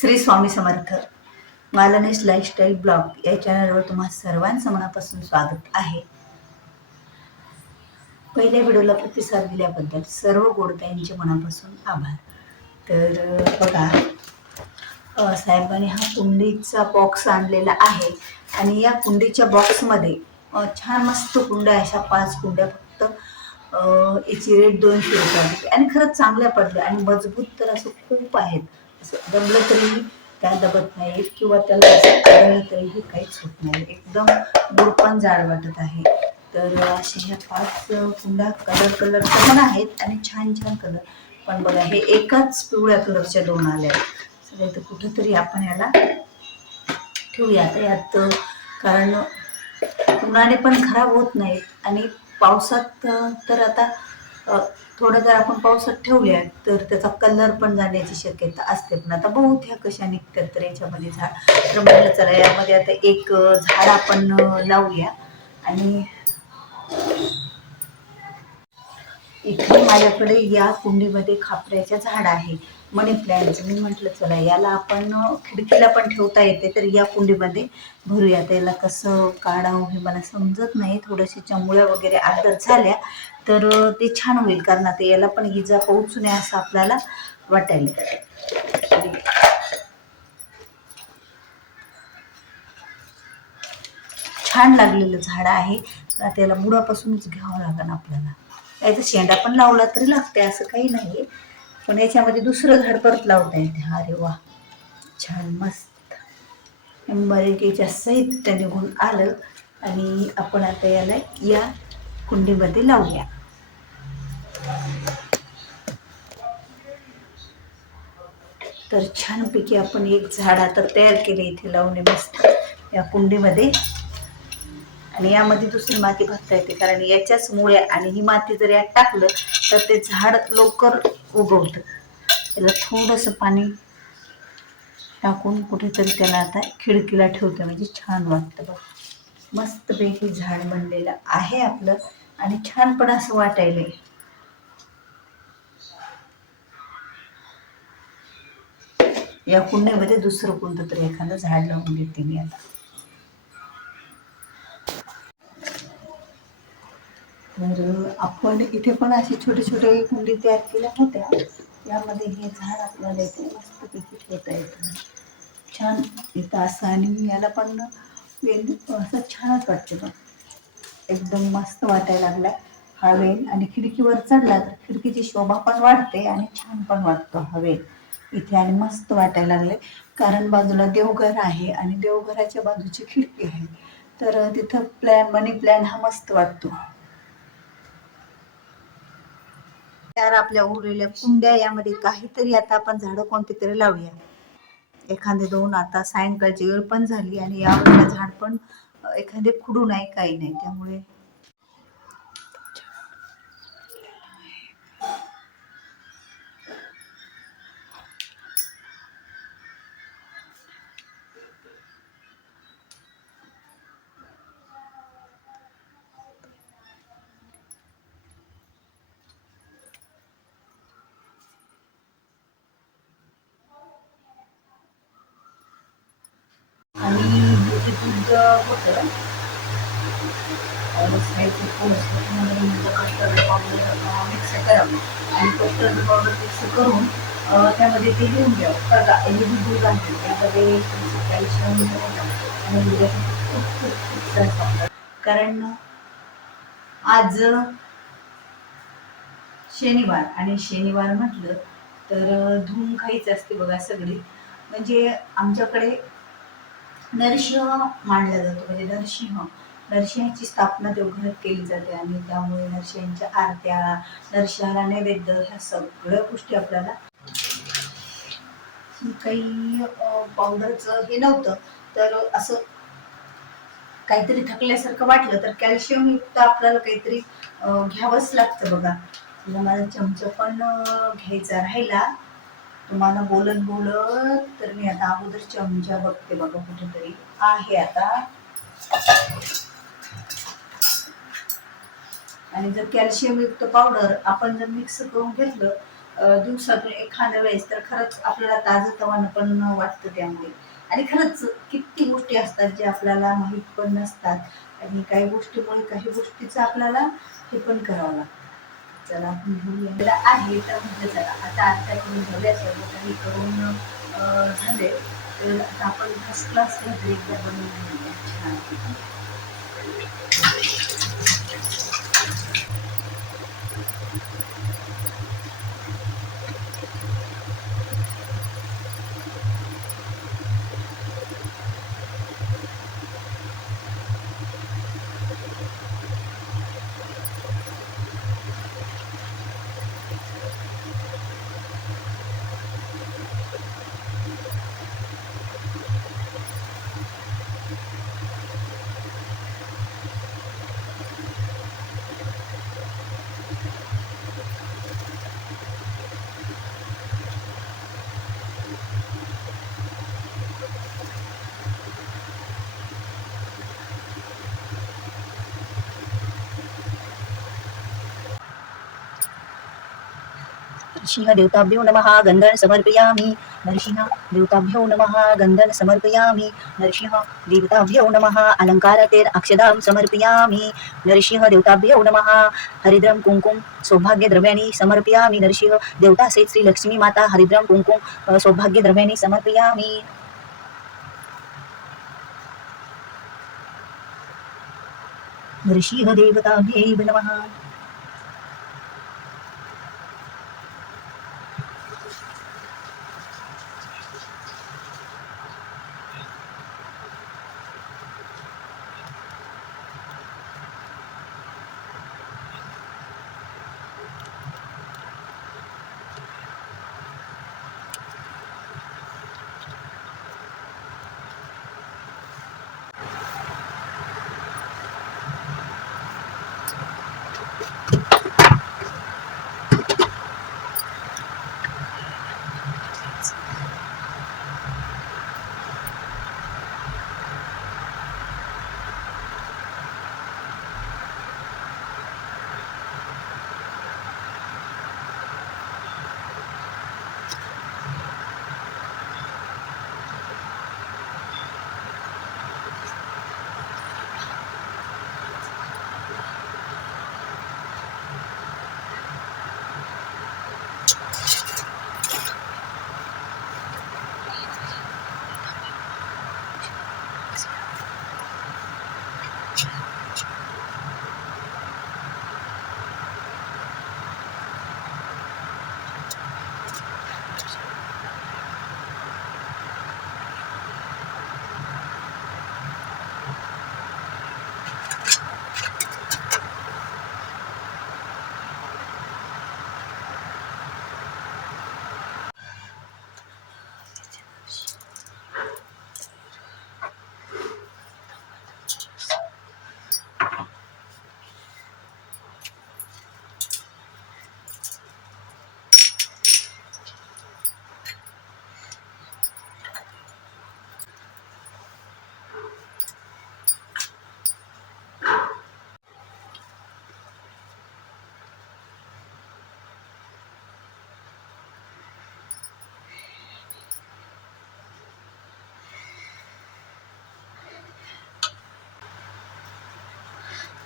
Shri Swami Samarth. मालनेश lifestyle blog या चॅनलवर तुम्हा सर्वांचं मनापासून स्वागत आहे. पहिल्या व्हिडिओला प्रतिसाद दिल्याबद्दल सर्व गोडताईंचे मनापासून आभार. तर बघा साहेबांनी हा कुंडीचा बॉक्स आणलेला आहे आणि या कुंडीच्या बॉक्समध्ये छान मस्त कुंड्या अशा पाच कुंड्या फक्त याची रेट दोनशे रुपये आणि खरंच चांगल्या पडल्या आणि मजबूत तर असं खूप आहेत. असं दबलं तरीही त्या दबत नाही किंवा त्याला तरीही काहीच होत नाही. एकदम गुड पण जाड वाटत आहे. तर अशा ह्या पाच कुंड्या कलर कलरच्या पण आहेत आणि छान छान कलर पण बघा हे एकाच पिवळ्या कलरच्या दोन आल्या आहेत. तर कुठंतरी आपण याला ठेवूया. आता यात कारण उन्हाने पण खराब होत नाहीत आणि पावसात तर आता थोडं जर आपण पावसात ठेवल्या तर त्याचा कलर पण जाण्याची शक्यता असते. पण आता बहुत ह्या कशा निघतात तर याच्यामध्ये झाड. तर म्हटलं चला यामध्ये आता एक झाड आपण लावूया. आणि इथे माझ्याकडे या कुंडीमध्ये खापऱ्याचे झाड आहे. मनी प्लॅनचं मी म्हटलं चला याला आपण खिडकीला पण ठेवता येते तर या कुंडीमध्ये भरूया त्याला कसं काढावं हे मला समजत नाही. थोड्याशा चमुळ्या वगैरे आदर झाल्या तर ते छान होईल. कारण आता याला पण इजा पोहोचू नये असं आपल्याला वाटायला छान लागलेलं झाड आहे. त्याला आता याला बुडापासूनच घ्यावं लागेल आपल्याला. याचा शेंडा पण लावला तरी लागते असं काही नाही पण याच्यामध्ये दुसरं झाड परत लावता येते. अरे वा. छान मस्त. अंबालिकेच्या साहित्य निघून आलं आणि आपण आता याला या कुंडीमध्ये लावूया. तर छानपैकी आपण एक झाड आता तयार केले इथे लावणे मस्त. या कुंडीमध्ये. आणि यामध्ये दुसरी माती भरता येते. कारण याच्याच मुळे आणि ही माती जर यात टाकलं तर ते झाड लवकर उगवतं. त्याला थोडंसं पाणी टाकून कुठेतरी त्याला आता खिडकीला ठेवतं म्हणजे छान वाटतं बघ. मस्तपैकी झाड बनलेलं आहे आपलं आणि छान पण असं वाटायलंय. या कुंड्यामध्ये दुसरं कोणतं तरी एखादं झाड लावून देते मी आता. तर आपण इथे पण असे छोटे छोटे कुंडी तयार केल्या होत्या. यामध्ये हे झाड आपल्याला इथे मस्तपैकी ठेवता येतं. छान इथं असं आणि याला पण वेल असं छानच वाटते बघ. एकदम मस्त वाटायला लागला हा वेल आणि खिडकीवर चढला तर खिडकीची शोभा पण वाढते आणि छान पण वाटतो हा वेल. इथे आणि मस्त वाटायला लागले कारण बाजूला देवघर आहे आणि देवघराच्या बाजूची खिडकी आहे. तर तिथं प्लॅन मनी प्लॅन हा मस्त वाटतो. तर आपल्या उरलेल्या कुंड्या यामध्ये काहीतरी आता आपण झाडं कोणती तरी लावूया. एखादे दोन आता सायंकाळची वेळ पण झाली आणि यावेळेला झाड पण एखादे खुडू नाही काही नाही. त्यामुळे आणि दुधी दूध होतं साईडचं कस्टर्ड पावडर मिक्स करावं आणि कस्टर्ड पावडर मिक्स करून त्यामध्ये ते घेऊन घ्यावं बघा हे जे दूध आहे त्यामध्ये कॅल्शियम आणि दुधाची खूप खूप खूप सारं कारण आज शनिवार आणि शनिवार म्हटलं तर धूम खाईच असते बघा सगळी. म्हणजे आमच्याकडे नरसिंह मानला जातो. म्हणजे नरसिंह नरसिंहाची स्थापना देवघरात केली जाते आणि त्यामुळे नरसिंहांच्या आरत्या नरसिंहाला नैवेद्य ह्या सगळ्या गोष्टी आपल्याला काही पावडरचं हे नव्हतं. तर असं काहीतरी थकल्यासारखं वाटलं तर कॅल्शियम युक्त आपल्याला काहीतरी घ्यावंच लागतं बघा. माझा चमचा पण घ्यायचा राहिला तुम्हाला बोलत बोलत तर मी आता अगोदर चमचा बघते बघा कुठेतरी. आहे आता. आणि जर कॅल्शियम युक्त पावडर आपण जर मिक्स करून घेतलं दिवसातून एखाद्या वेळेस तर खरंच आपल्याला ताजं तवानं पण वाटतं त्यामुळे. आणि खरंच किती गोष्टी असतात जे आपल्याला माहीत पण नसतात. आणि काही गोष्टीमुळे काही गोष्टीचं आपल्याला हे पण करावं लागतं. चला. आपण आहे तर म्हटलं चला. आता आता करून घेऊया सर्व काही करून झाले. तर आता आपण फर्स्ट क्लास भाजी एकदा बनवून घेऊया. छान. नरसिंह देवताभ्यो नमः गंधन समर्पयामि। नरसिंह देवताभ्यो नमः गंधन समर्पयामि। नरसिंह देवताभ्यो नमः अलङ्कारतेर अक्षदां समर्पयामि। नरसिंह देवताभ्यो नमः हरिद्रं कुंकुम सौभाग्यद्रव्याणि समर्पयामि। नरसिंह देवता से श्री लक्ष्मी माता हरिद्रं कुंकुम अ, सौभाग्यद्रव्याणि समर्पयामि। नृसिंहदेवताभ्यै नमः।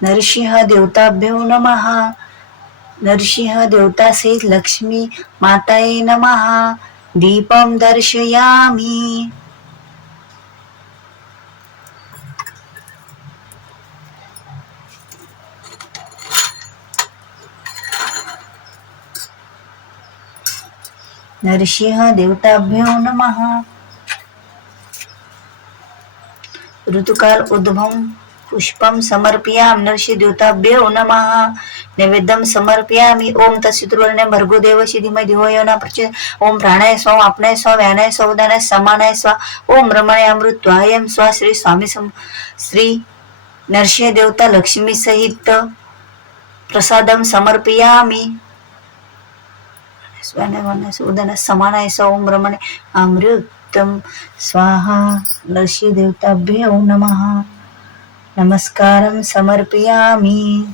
नरसिंह देवताभ्यो नमहा नरसिंह देवतासे लक्ष्मी माताये नमः। दीपं दर्शयामि। नरसिंह देवताभ्यो नमः। ऋतुकाल उद्भवं। पुष्पं समर्पयामि नरसिंहदेवताभ्यो नमः नैवेद्यं समर्पयामि। ओम तत्सुतुर्वण्यं भर्गो देवस्य धीमहि धियो यो न प्रचोदयात् ओम प्राणाय स्वाम आपणाय स्वा व्यानाय सौदानाय समानाय स्वा। ओम रमणाय अमृत्वायं स्वा। श्री स्वामी सम श्री नरसिंह देवता लक्ष्मी सहित प्रसादं समर्पयामि। उदन समानाय स ओम रमणे अमृतम। स्वाहा नरसिंहदेवताभ्यो नमः। नमस्कारं समर्पयामि।